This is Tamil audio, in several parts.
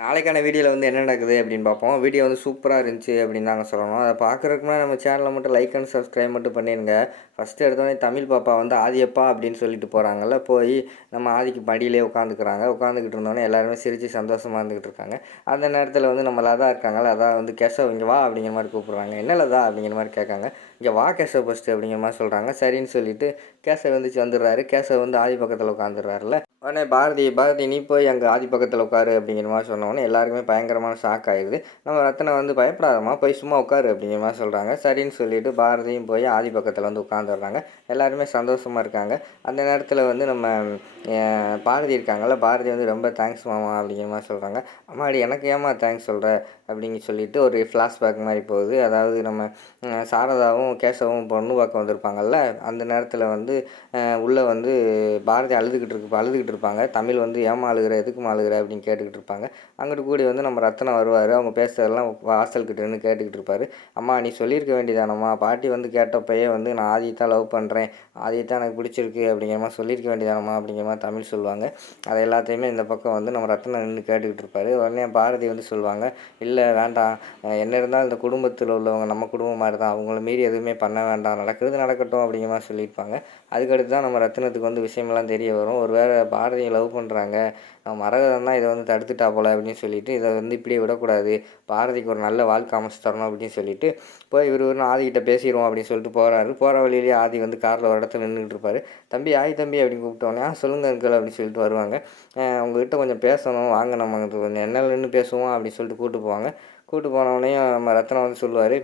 நாளைக்கான வீடியோவில் வந்து என்ன நடக்குது அப்படின்னு பார்ப்போம். வீடியோ வந்து சூப்பராக இருந்துச்சு அப்படின்னு நாங்கள் சொல்லணும். அதை பார்க்குறதுக்கு நம்ம சேனலை மட்டும் லைக் அண்ட் சப்ஸ்கிரைப் மட்டும் பண்ணிடுங்க ஃபஸ்ட்டு எடுத்தோடனே தமிழ் பாப்பா வந்து ஆதியப்பா அப்படின்னு சொல்லிட்டு போகிறாங்கல்ல போய் நம்ம ஆதிக்கு படியிலே உட்காந்துக்கிறாங்க உட்காந்துக்கிட்டு இருந்தோன்னே எல்லாருமே சிரித்து சந்தோஷமாக இருந்துக்கிட்டு இருக்காங்க. அந்த நேரத்தில் வந்து நம்ம லதா இருக்காங்கல்ல அதான் வந்து கேசவ் இங்கே வா அப்படிங்கிற மாதிரி கூப்பிட்றாங்க. என்ன லதா? அப்படிங்கிற மாதிரி கேட்காங்க. இங்கே வா கேசவ் ஃபஸ்ட்டு அப்படிங்கிற மாதிரி சொல்கிறாங்க சரின்னு சொல்லிட்டு கேசவ் வந்துச்சு வந்துடுறாரு. கேசவ் வந்து ஆதி பக்கத்தில் உட்காந்துடுறாருல உடனே பாரதி பாரதி நீ போய் அங்கே ஆதி பக்கத்தில் உட்காரு அப்படிங்கிற மாதிரி சொன்னோன்னே எல்லாருக்குமே பயங்கரமான ஷாக் ஆயிடுது. நம்ம ரத்தனை வந்து பயப்படாதம்மா போய் சும்மா உட்காரு அப்படிங்கிற மாதிரி சொல்கிறாங்க சரின்னு சொல்லிட்டு பாரதியும் போய் ஆதி பக்கத்தில் வந்து உட்காந்துடுறாங்க எல்லாருமே சந்தோஷமாக இருக்காங்க. அந்த நேரத்தில் வந்து நம்ம பாரதி இருக்காங்கல்ல பாரதி வந்து ரொம்ப தேங்க்ஸ் மாமா அப்படிங்கிற மாதிரி சொல்கிறாங்க அம்மாடி எனக்கு ஏமா தேங்க்ஸ் சொல்கிற அப்படின்னு சொல்லிட்டு ஒரு ஃப்ளாஷ்பேக் மாதிரி போகுது. அதாவது நம்ம சாரதாவும் சாரதாவும் கேசவும் பொண்ணு பார்க்க வந்திருப்பாங்கல்ல அந்த நேரத்தில் வந்து உள்ளே வந்து பாரதி அழுதுகிட்டு இருக்கு அழுதுகிட்டு இருப்பாங்க. தமிழ் வந்து ஏமா அழுகிற எதுக்குமா அழுகிற அப்படின்னு கேட்டுக்கிட்டு இருப்பாங்க. அங்கிட்டு கூடி வந்து நம்ம ரத்தனம் வருவார். அவங்க பேசுறதெல்லாம் வாசல்கிட்டன்னு கேட்டுக்கிட்டு இருப்பார். அம்மா நீ சொல்லியிருக்க வேண்டியதானம்மா? பாட்டி வந்து கேட்டப்பயே வந்து நான் ஆதியை தான் லவ் பண்ணுறேன் ஆதியை எனக்கு பிடிச்சிருக்கு. அப்படிங்கிற மாதிரி சொல்லியிருக்க வேண்டியதானம்மா? அப்படிங்கிற மாதிரி தமிழ் சொல்லுவாங்க. அதை எல்லாத்தையுமே இந்த பக்கம் வந்து நம்ம ரத்னம் நின்று கேட்டுக்கிட்டு இருப்பார். உடனே பாரதி வந்து சொல்லுவாங்க இல்லை வேண்டாம். என்ன இருந்தாலும் இந்த குடும்பத்தில் உள்ளவங்க நம்ம குடும்பம் மாதிரி தான். அவங்கள மீறி எதுவுமே பண்ண வேண்டாம். நடக்கிறது நடக்கட்டும் அப்படிங்கிற மாதிரி சொல்லியிருப்பாங்க. அதுக்கடுத்து தான் நம்ம ரத்தினத்துக்கு வந்து விஷயமெல்லாம் தெரிய வரும். ஒரு வேளை பாரதியை லவ் பண்ணுறாங்க மரகதம் தான் இதை வந்து தடுத்துட்டா போல அப்படின்னு சொல்லிட்டு இதை வந்து இப்படியே விடக்கூடாது. பாரதிக்கு ஒரு நல்ல வாழ்க்கை அமைச்சு தரணும் அப்படின்னு சொல்லிட்டு போய் இவர் ஒரு ஆதிக்கிட்ட பேசிடுவோம் அப்படின்னு சொல்லிட்டு போகிறாரு போகிற வழியிலேயே ஆதி வந்து காரில் ஒரு இடத்துல நின்றுட்டு இருப்பார். தம்பி ஆய் தம்பி அப்படின்னு கூப்பிட்டோன்னே ஆ சொல்லுங்க அங்கிள் அப்படின்னு சொல்லிட்டு வருவாங்க. அஹ் உங்ககிட்ட கொஞ்சம் பேசணும். வாங்க நம்ம கொஞ்சம் என்ன பேசுவோம் அப்படின்னு சொல்லிட்டு கூப்பிட்டு போவாங்க. கூப்பிட்டு போனவொடனே நம்ம ரத்னம் வந்து சொல்லுவார்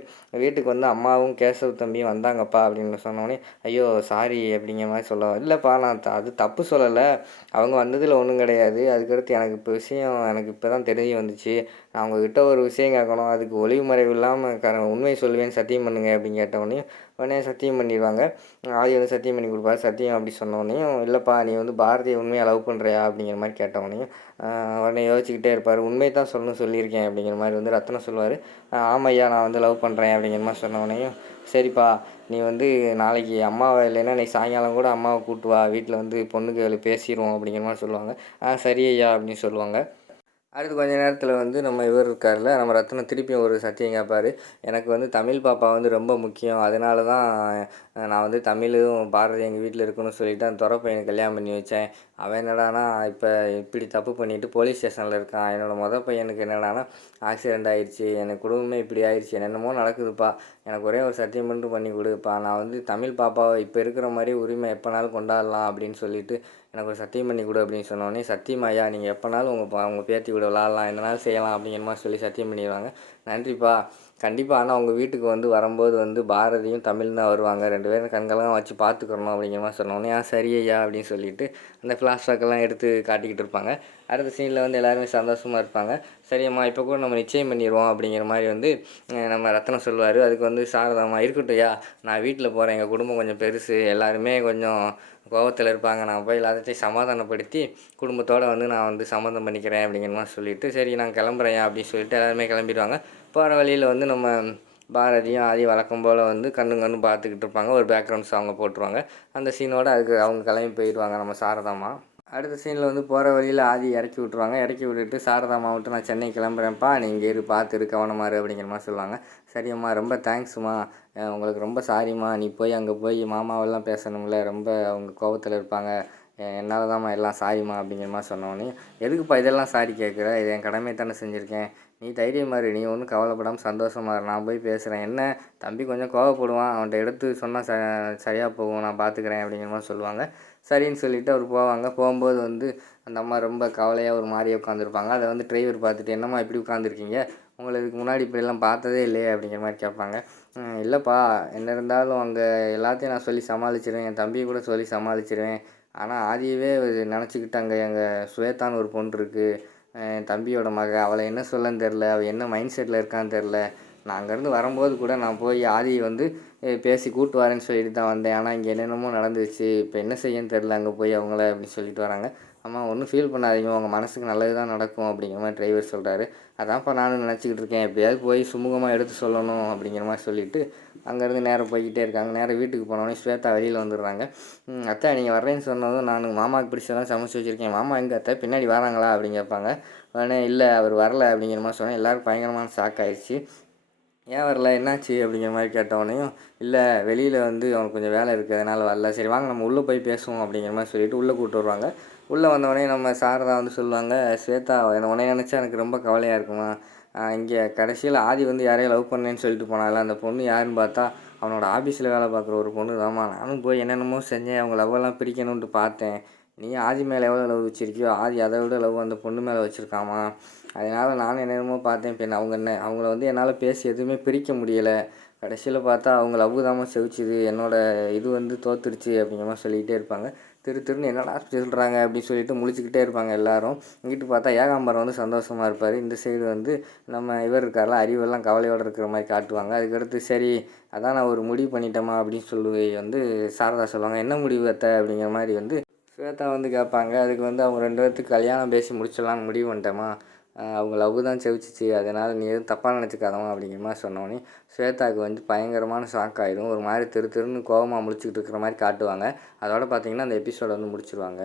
வீட்டுக்கு வந்து அம்மாவும் கேசவ் தம்பியும் வந்தாங்கப்பா அப்படின்னு சொன்னோடனே ஐயோ சாரி அப்படிங்கிற மாதிரி சொல்லுவாள் இல்லைப்பா நான் அது தப்பு சொல்லலை. அவங்க வந்ததில் ஒன்றும் கிடையாது. அதுக்கடுத்து எனக்கு இப்போ விஷயம் எனக்கு இப்போ தான் தெரிய வந்துச்சு. நான் உங்ககிட்ட ஒரு விஷயம் கேட்கணும். அதுக்கு ஒளிவு மறைவு இல்லாமல் க உண்மை சொல்லுவேன்னு சத்தியம் பண்ணுங்க அப்படின்னு கேட்டவொடனே உடனே சத்தியம் பண்ணிடுவாங்க. ஆதி வந்து சத்தியம் பண்ணி கொடுப்பாரு. சத்தியம் அப்படி சொன்னோடனையும் இல்லைப்பா நீ வந்து பாரதியை உண்மையாக லவ் பண்ணுறியா அப்படிங்கிற மாதிரி கேட்டவனையும் உடனே யோசிச்சுக்கிட்டே இருப்பார். உண்மை தான் சொல்லணும் சொல்லியிருக்கேன். அப்படிங்கிற மாதிரி வந்து ரத்னம் சொல்லுவார். ஆமையா நான் வந்து லவ் பண்ணுறேன் அப்படிங்கிற மாதிரி சொன்னவனையும் சரிப்பா நீ வந்து நாளைக்கு அம்மாவை இல்லைன்னா நீ சாயங்காலம் கூட அம்மாவை கூட்டு வா. வீட்டில் வந்து பொண்ணுக்கு பேசிடுவோம் அப்படிங்கிற மாதிரி சொல்லுவாங்க. ஆ சரி ஐயா அப்படின்னு சொல்லுவாங்க. அடுத்து கொஞ்ச நேரத்தில் வந்து நம்ம இவர் இருக்கார்ல நம்ம ரத்னம் திருப்பியும் ஒரு சத்தியம் கேட்பார் எனக்கு வந்து தமிழ் பாப்பா வந்து ரொம்ப முக்கியம். அதனால தான் நான் வந்து தமிழும் பாரதி எங்கள் வீட்டில் இருக்கணும்னு சொல்லிட்டு அந்த துறை கல்யாணம் பண்ணி வச்சேன். அவன் என்னடானா இப்போ இப்படி தப்பு பண்ணிவிட்டு போலீஸ் ஸ்டேஷனில் இருக்கான். என்னோட மொதல் பையனுக்கு என்னடானா ஆக்சிடெண்ட் ஆகிடுச்சி எனக்கு குடும்பமே இப்படி ஆயிடுச்சு என்னென்னமோ நடக்குதுப்பா. எனக்கு ஒரே ஒரு சத்தியம் பண்ணி கொடுப்பா. நான் வந்து தமிழ் பாப்பாவை இப்போ இருக்கிற மாதிரி உரிமை எப்போனாலும் கொண்டாடலாம் அப்படின்னு சொல்லிட்டு எனக்கு ஒரு சத்தியம் பண்ணி கொடு அப்படின்னு சொன்னோடனே சத்தியம் ஐயா நீங்கள் எப்போனாலும் உங்கள் உங்கள் பேத்தி கூட விளாட்லாம். என்னனாலும் செய்யலாம்? அப்படிங்கிற மாதிரி சொல்லி சத்தியம் பண்ணிடுவாங்க. நன்றிப்பா. கண்டிப்பாக ஆனால் உங்கள் வீட்டுக்கு வந்து வரும்போது வந்து பாரதியும் தமிழ் தான் வருவாங்க. ரெண்டு பேரும் கண்கள்லாம் வச்சு பார்த்துக்கிறணும் அப்படிங்கிற மாதிரி சொன்னோன்னே ஆ சரி ஐயா அப்படின்னு சொல்லிட்டு அந்த ஃப்ளாஷ்பேக்கெல்லாம் எடுத்து காட்டிக்கிட்டு இருப்பாங்க. அடுத்த சீனில் வந்து எல்லாருமே சந்தோஷமாக இருப்பாங்க. சரியம்மா இப்போ கூட நம்ம நிச்சயம் பண்ணிடுவோம் அப்படிங்கிற மாதிரி வந்து நம்ம ரத்னம் சொல்லுவார். அதுக்கு வந்து சாரதாம்மா இருக்கட்டும்யா நான் வீட்டில் போகிறேன் எங்கள் குடும்பம் கொஞ்சம் பெருசு. எல்லாருமே கொஞ்சம் கோபத்தில் இருப்பாங்க. நான் போய் எல்லாத்தையும் சமாதானப்படுத்தி குடும்பத்தோடு வந்து நான் வந்து சம்மந்தம் பண்ணிக்கிறேன் அப்படிங்கிற மாதிரி சொல்லிவிட்டு சரி நான் கிளம்புறேன் அப்படின்னு சொல்லிட்டு எல்லாருமே கிளம்பிடுவாங்க. போகிற வழியில் வந்து நம்ம பாரதியும் ஆதி வழக்கம் போல் வந்து கண்ணு கண்ணு பார்த்துக்கிட்டு இருப்பாங்க. ஒரு பேக்ரவுண்ட் சாங்கை போட்டுருவாங்க. அந்த சீனோடு அதுக்கு அவங்க கிளம்பி போயிடுவாங்க நம்ம சாரதாம்மா. அடுத்த சீனில் வந்து போகிற வழியில் ஆதி இறக்கி விட்ருவாங்க இறக்கி விட்டுட்டு சாரதா மாவட்டம் நான் சென்னை கிளம்புறேன்ப்பா. நீ இங்கே இரு பார்த்து இரு கவனமா இரு அப்படிங்கிற மாதிரி சொல்லுவாங்க. சரியம்மா ரொம்ப தேங்க்ஸ்மா உங்களுக்கு ரொம்ப சாரிம்மா நீ போய் அங்கே போய் மாமாவெல்லாம் பேசணும்ல. ரொம்ப அவங்க கோபத்தில் இருப்பாங்க. என்னால் தான்மா எல்லாம் சாரிம்மா அப்படிங்கிற மாதிரி சொன்னோன்னே எதுக்குப்பா இதெல்லாம் சாரி கேட்குற இது என் கடமை தானே செஞ்சுருக்கேன். நீ தைரியமா நீ ஒன்றும் கவலைப்படாமல் சந்தோஷமா இரு. நான் போய் பேசுகிறேன் என்ன? தம்பி கொஞ்சம் கோவப்படுவான். அவன்கிட்ட எடுத்து சொன்னால் ச சரியாக போகும். நான் பார்த்துக்கிறேன் அப்படிங்கிற மாதிரி சொல்லுவாங்க. சரின்னு சொல்லிட்டு அவர் போவாங்க. போகும்போது வந்து அந்த அம்மா ரொம்ப கவலையாக ஒரு மாதிரியே உட்காந்துருப்பாங்க அதை வந்து டிரைவர் பார்த்துட்டு என்னம்மா இப்படி உட்காந்துருக்கீங்க உங்களை இதுக்கு முன்னாடி இப்படிலாம் பார்த்ததே இல்லையே அப்படிங்கிற மாதிரி கேட்பாங்க. இல்லைப்பா. என்ன இருந்தாலும் அங்கே எல்லாத்தையும் நான் சொல்லி சமாளிச்சிருவேன். என் தம்பியை கூட சொல்லி சமாளிச்சிருவேன். ஆனால் ஆதியவே நினச்சிக்கிட்டாங்க. எங்கள் சுவேத்தான்னு ஒரு பொண்ணு இருக்குது என் தம்பியோட மக அவளை என்ன சொல்லன்னு தெரில அவள் என்ன மைண்ட் செட்டில் இருக்கான்னு தெரில நான் அங்கேருந்து வரும்போது கூட நான் போய் ஆதியை வந்து பேசி கூட்டு வரேன்னு சொல்லிட்டு தான் வந்தேன். ஆனால் இங்கே என்னென்னமோ நடந்துச்சு இப்போ என்ன செய்யன்னு தெரில அங்கே போய் அவங்கள அப்படின்னு சொல்லிட்டு வராங்க. அம்மா ஒன்றும் ஃபீல் பண்ணாதீங்க. உங்கள் மனசுக்கு நல்லது தான் நடக்கும் அப்படிங்கிற மாதிரி டிரைவர் சொல்கிறாரு அதான்ப்பா நானும் நினச்சிக்கிட்டு இருக்கேன். எப்படியாவது போய் சுமூகமாக எடுத்து சொல்லணும் அப்படிங்கிற மாதிரி சொல்லிவிட்டு அங்கேருந்து நேராக போய்கிட்டே இருக்காங்க. நேராக வீட்டுக்கு போனோடனே ஸ்வேதா வெளியில் வந்துடுறாங்க. அத்தை நீங்கள் வர்றேன்னு சொன்னதும் நான் மாமாவுக்கு பிடிச்சதெல்லாம் சமைச்சு வச்சுருக்கேன். மாமா எங்கே அத்தை? பின்னாடி வராங்களா? அப்படின்னு கேட்பாங்க. உடனே இல்லை அவர் வரல அப்படிங்கிற மாதிரி சொன்னேன். எல்லோரும் பயங்கரமான ஷாக் ஆயிடுச்சு. ஏன் வரல? என்னாச்சு? அப்படிங்கிற மாதிரி கேட்டவனையும் இல்லை வெளியில் வந்து அவனுக்கு கொஞ்சம் வேலை இருக்குது அதனால் வரல. சரி வாங்க நம்ம உள்ளே போய் பேசுவோம் அப்படிங்கிற மாதிரி சொல்லிட்டு உள்ளே கூப்பிட்டு வருவாங்க. உள்ளே வந்தவொடனே நம்ம சாரதா வந்து சொல்லுவாங்க ஸ்வேதா உடனே நினச்சா எனக்கு ரொம்ப கவலையாக இருக்குமா? இங்கே கடைசியில் ஆதி வந்து யாரையும் லவ் பண்ணேன்னு சொல்லிட்டு போனால அந்த பொண்ணு யாருன்னு பார்த்தா அவனோட ஆஃபீஸில் வேலை பார்க்குற ஒரு பொண்ணு தான்மா நானும் போய் என்னென்னமோ செஞ்சேன் அவங்க லவ்வெல்லாம் பிரிக்கணும்ன்ட்டு பார்த்தேன். நீ ஆதி மேலே எவ்வளோ லவ் வச்சுருக்கியோ ஆதி அதை விட லவ் அந்த பொண்ணு மேலே வச்சுருக்காமா? அதனால் நானும் என்னென்னமோ பார்த்தேன் இப்போ அவங்க என்ன அவங்கள வந்து என்னால் பேசி எதுவுமே பிரிக்க முடியலை. கடைசியில் பார்த்தா அவங்க லவ் தான் செவிச்சுது என்னோடய இது வந்து தோத்துருச்சு அப்படிங்கிற மாதிரி சொல்லிகிட்டே இருப்பாங்க. திரு திருன்னு என்னடா சொல்கிறாங்க அப்படின்னு சொல்லிட்டு முழிச்சுக்கிட்டே இருப்பாங்க எல்லாரும். இங்கிட்டு பார்த்தா ஏகாம்பரம் வந்து சந்தோஷமாக இருப்பார். இந்த சைடு வந்து நம்ம இவர் இருக்கார்ல அறிவெல்லாம் கவலையோடு இருக்கிற மாதிரி காட்டுவாங்க. அதுக்கடுத்து சரி அதான் நான் ஒரு முடிவு பண்ணிட்டேமா அப்படின்னு சொல்லி வந்து சாரதா சொல்லுவாங்க. என்ன முடிவு அத்தை அப்படிங்கிற மாதிரி வந்து ஸ்வேதா வந்து கேட்பாங்க அதுக்கு வந்து அவங்க ரெண்டு பேர்த்துக்கு கல்யாணம் பேசி முடிச்சிடலான்னு முடிவு பண்ணிட்டேம்மா. அவங்க லவ் தான் செவிச்சிச்சு அதனால் நீ எதுவும் தப்பாக நினச்சிக்காதவன் அப்படிங்கிற மாதிரி சொன்னோடனே ஸ்வேதாவுக்கு வந்து பயங்கரமான ஷாக் ஆகிடும் ஒரு மாதிரி திரு திருன்னு கோபமாக முடிச்சுக்கிட்டு இருக்கிற மாதிரி காட்டுவாங்க. அதோட பார்த்தீங்கன்னா அந்த எபிசோட வந்து முடிச்சிருவாங்க.